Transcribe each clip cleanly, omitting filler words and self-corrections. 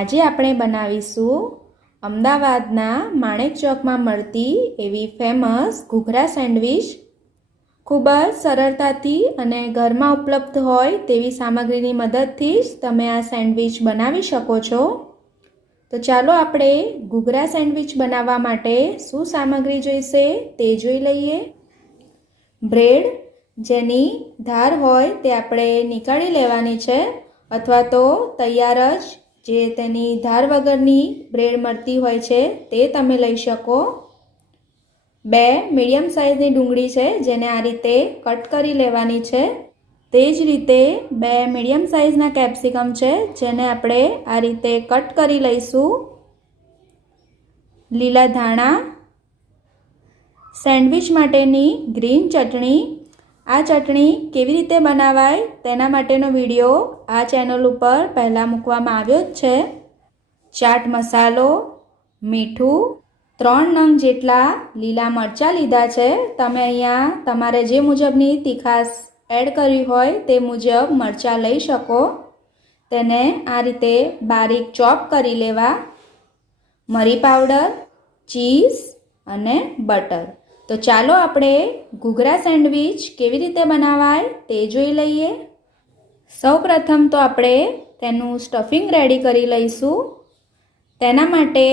આજે આપણે બનાવીશું અમદાવાદના માણેક ચોકમાં મળતી એવી ફેમસ ઘૂઘરા સેન્ડવિચ। ખૂબ જ સરળતાથી અને ઘરમાં ઉપલબ્ધ હોય તેવી સામગ્રીની મદદથી જ તમે આ સેન્ડવિચ બનાવી શકો છો। તો ચાલો આપણે ઘૂઘરા સેન્ડવિચ બનાવવા માટે શું સામગ્રી જોઈશે તે જોઈ લઈએ। બ્રેડ જેની ધાર હોય તે આપણે નીકાળી લેવાની છે, અથવા તો તૈયાર જ જે તેની ધાર વગરની બ્રેડ મળતી હોય છે તે તમે લઈ શકો। 2 મીડિયમ સાઇઝની ડુંગળી છે જેને આ રીતે કટ કરી લેવાની છે। તે જ રીતે 2 મીડિયમ સાઇઝના કેપ્સિકમ છે જેને આપણે આ રીતે કટ કરી લઈશું। લીલા ધાણા, સેન્ડવિચ માટેની ગ્રીન ચટણી। આ ચટણી કેવી રીતે બનાવાય તેના માટેનો વિડીયો આ ચેનલ ઉપર પહેલાં મૂકવામાં આવ્યો જ છે। ચાટ મસાલો, મીઠું, 3 નંગ જેટલા લીલા મરચાં લીધા છે। તમે અહીંયા તમારે જે મુજબની તીખાશ એડ કરવી હોય તે મુજબ મરચાં લઈ શકો। તેને આ રીતે બારીક ચોપ કરી લેવા। મરી પાવડર, ચીઝ અને બટર। તો ચાલો આપણે ઘૂઘરા સેન્ડવિચ કેવી રીતે બનાવાય તે જોઈ લઈએ। સૌપ્રથમ તો આપણે તેનું સ્ટફિંગ રેડી કરી લઈશું। તેના માટે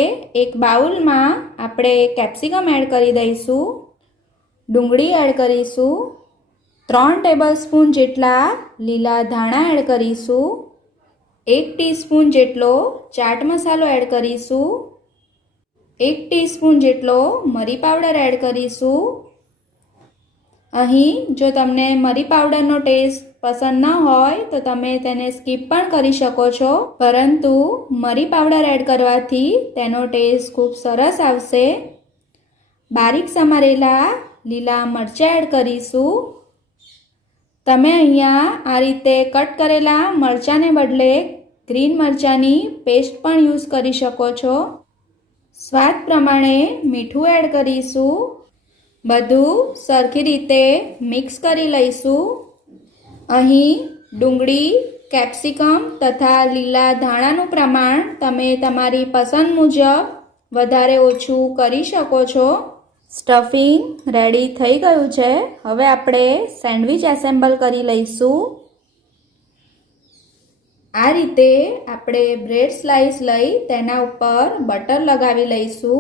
એક બાઉલમાં આપણે કેપ્સિકમ એડ કરી દઈશું, ડુંગળી એડ કરીશું, 3 ટેબલસ્પૂન જેટલા લીલા ધાણા એડ કરીશું, 1 ટીસ્પૂન જેટલો ચાટ મસાલો એડ કરીશું, 1 ટીસ્પૂન જેટલો મરી પાવડર એડ કરીશું। અહીં જો તમને મરી પાવડરનો ટેસ્ટ પસંદ ન હોય તો તમે તેને સ્કીપ પણ કરી શકો છો, પરંતુ મરી પાવડર એડ કરવાથી તેનો ટેસ્ટ ખૂબ સરસ આવશે। બારીક સમારેલા લીલા મરચાં એડ કરીશું। તમે અહીંયા આ રીતે કટ કરેલા મરચાંને બદલે ગ્રીન મરચાંની પેસ્ટ પણ યુઝ કરી શકો છો। સ્વાદ પ્રમાણે મીઠું એડ કરીશું। બધું સરખી રીતે મિક્સ કરી લઈશું। અહીં ડુંગળી, કેપ્સિકમ તથા લીલા ધાણાનું પ્રમાણ તમે તમારી પસંદ મુજબ વધારે ઓછું કરી શકો છો। સ્ટફિંગ રેડી થઈ ગયું છે। હવે આપણે સેન્ડવિચ એસેમ્બલ કરી લઈશું। આ રીતે આપણે બ્રેડ સ્લાઇસ લઈ તેના ઉપર બટર લગાવી લઈશું।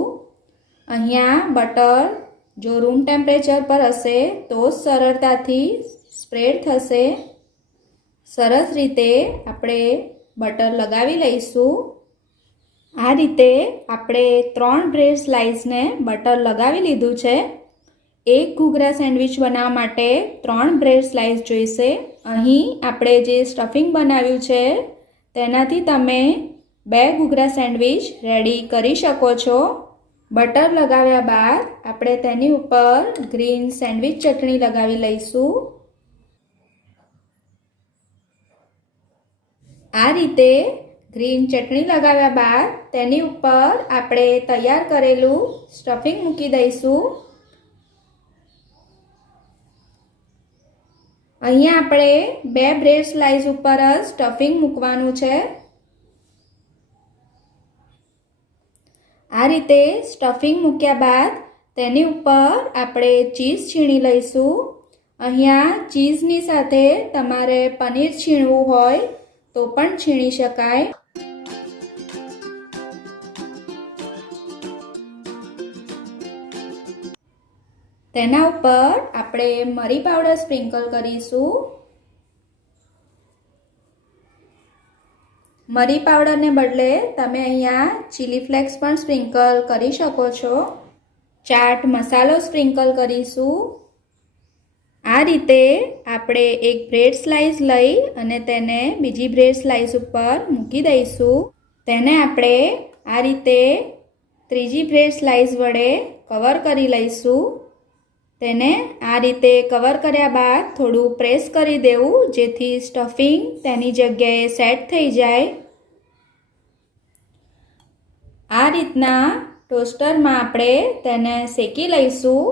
અહીંયા બટર જો રૂમ ટેમ્પરેચર પર હશે તો જ સરળતાથી સ્પ્રેડ થશે। સરસ રીતે આપણે બટર લગાવી લઈશું। આ રીતે આપણે 3 બ્રેડ સ્લાઇસને બટર લગાવી લીધું છે। એક ઘૂઘરા સેન્ડવિચ બનાવવા માટે 3 બ્રેડ સ્લાઇસ જોઈશે। અહીં આપણે જે સ્ટફિંગ બનાવ્યું છે તેનાથી તમે 2 ઘૂઘરા સેન્ડવિચ રેડી કરી શકો છો। બટર લગાવ્યા બાદ આપણે તેની ઉપર ગ્રીન સેન્ડવિચ ચટણી લગાવી લઈશું। આ રીતે ગ્રીન ચટણી લગાવ્યા બાદ તેની ઉપર આપણે તૈયાર કરેલું સ્ટફિંગ મૂકી દઈશું। અહીંયા આપણે 2 બ્રેડ સ્લાઇસ ઉપર જ સ્ટફિંગ મૂકવાનું છે। આ રીતે સ્ટફિંગ મૂક્યા બાદ તેની ઉપર આપણે ચીઝ છીણી લઈશું। અહીંયા ચીઝની સાથે તમારે પનીર છીણવું હોય તો પણ છીણી શકાય। તેના ઉપર આપણે મરી પાવડર સ્પ્રિંકલ કરીશું। મરી પાવડરને બદલે તમે અહીંયા ચીલી ફ્લેક્સ પણ સ્પ્રિંકલ કરી શકો છો। ચાટ મસાલો સ્પ્રિંકલ કરીશું। આ રીતે આપણે એક બ્રેડ સ્લાઇસ લઈ અને તેને બીજી બ્રેડ સ્લાઇસ ઉપર મૂકી દઈશું। તેને આપણે આ રીતે ત્રીજી બ્રેડ સ્લાઇસ વડે કવર કરી લઈશું। તેને આ રીતે કવર કર્યા બાદ થોડું પ્રેસ કરી દેવું જેથી સ્ટફિંગ તેની જગ્યાએ સેટ થઈ જાય। આ રીતના ટોસ્ટરમાં આપણે તેને શેકી લઈશું।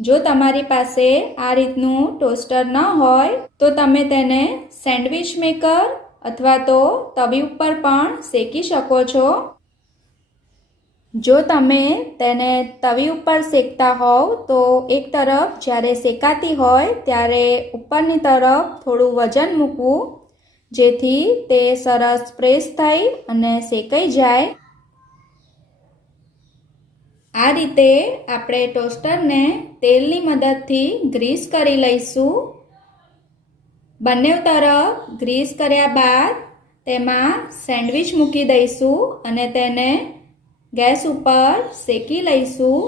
જો તમારી પાસે આ રીતનું ટોસ્ટર ન હોય તો તમે તેને સેન્ડવિચ મેકર અથવા તો તવી ઉપર પણ શેકી શકો છો। જો તમે તેને તવી ઉપર શેકતા હોવ તો એક તરફ જ્યારે શેકાતી હોય ત્યારે ઉપરની તરફ થોડું વજન મૂકવું, જેથી તે સરસ પ્રેસ થઈ અને શેકાઈ જાય। આ રીતે આપણે ટોસ્ટરને તેલની મદદથી ગ્રીસ કરી લઈશું। બંને તરફ ગ્રીસ કર્યા બાદ તેમાં સેન્ડવિચ મૂકી દઈશું અને તેને ગેસ ઉપર શેકી લઈશું।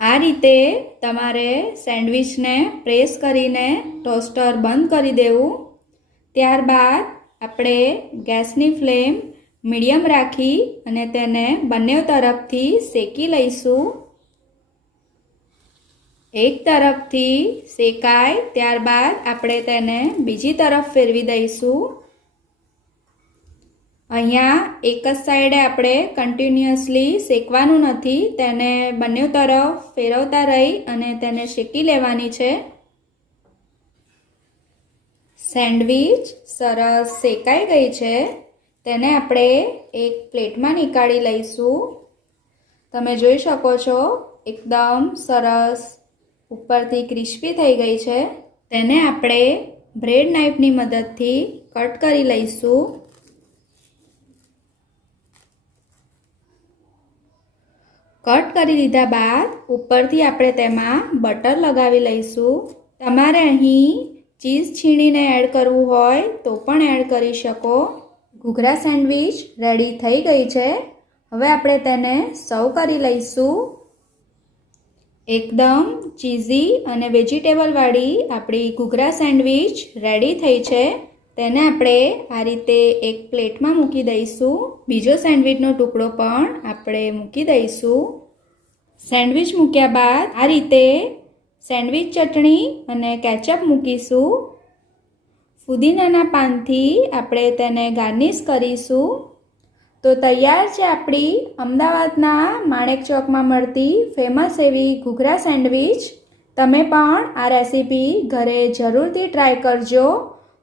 આ રીતે તમારે સેન્ડવિચને પ્રેસ કરીને ટોસ્ટર બંધ કરી દેવું। ત્યારબાદ આપણે ગેસની ફ્લેમ મીડિયમ રાખી અને તેને બંને તરફથી શેકી લઈશું। એક તરફથી શેકાય ત્યારબાદ આપણે તેને બીજી તરફ ફેરવી દઈશું। અહીંયા એક જ સાઈડે આપણે કન્ટિન્યુઅસલી શેકવાનું નથી, તેને બંને તરફ ફેરવતા રહી અને તેને શેકી લેવાની છે। સેન્ડવિચ સરસ શેકાઈ ગઈ છે, તેને આપણે એક પ્લેટમાં નીકાળી લઈશું। તમે જોઈ શકો છો એકદમ સરસ ઉપરથી ક્રિસ્પી થઈ ગઈ છે। તેને આપણે બ્રેડ નાઇફની મદદથી કટ કરી લઈશું। કટ કરી લીધા બાદ ઉપરથી આપણે તેમાં બટર લગાવી લઈશું। તમારે અહીં ચીઝ છીણીને એડ કરવું હોય તો પણ એડ કરી શકો। ઘૂઘરા સેન્ડવિચ રેડી થઈ ગઈ છે। હવે આપણે તેને સર્વ કરી લઈશું। એકદમ ચીઝી અને વેજીટેબલવાળી આપણી ઘૂઘરા સેન્ડવિચ રેડી થઈ છે। તેને આપણે આ રીતે એક પ્લેટમાં મૂકી દઈશું। બીજો સેન્ડવિચનો ટુકડો પણ આપણે મૂકી દઈશું। સેન્ડવિચ મૂક્યા બાદ આ રીતે સેન્ડવિચ ચટણી અને કેચઅપ મૂકીશું। ફુદીનાના પાનથી આપણે તેને ગાર્નિશ કરીશું। તો તૈયાર છે આપણી અમદાવાદના માણેક ચોકમાં મળતી ફેમસ એવી ઘૂઘરા સેન્ડવિચ। તમે પણ આ રેસીપી ઘરે જરૂરથી ટ્રાય કરજો।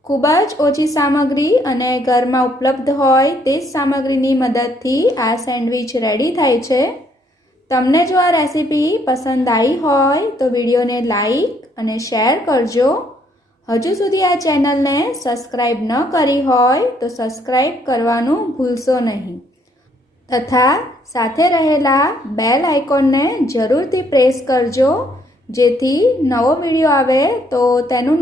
ખૂબ જ ઓછી સામગ્રી અને ઘરમાં ઉપલબ્ધ હોય તે જ સામગ્રીની મદદથી આ સેન્ડવિચ રેડી થાય છે। તમને જો આ રેસીપી પસંદ આવી હોય તો વિડીયોને લાઈક અને શેર કરજો। હજુ સુધી આ ચેનલને સબસ્ક્રાઈબ ન કરી હોય તો સબસ્ક્રાઈબ કરવાનું ભૂલશો નહીં તથા સાથે રહેલા બેલ આઇકોનને જરૂરથી પ્રેસ કરજો, જેથી નવો વિડીયો આવે તો તેનું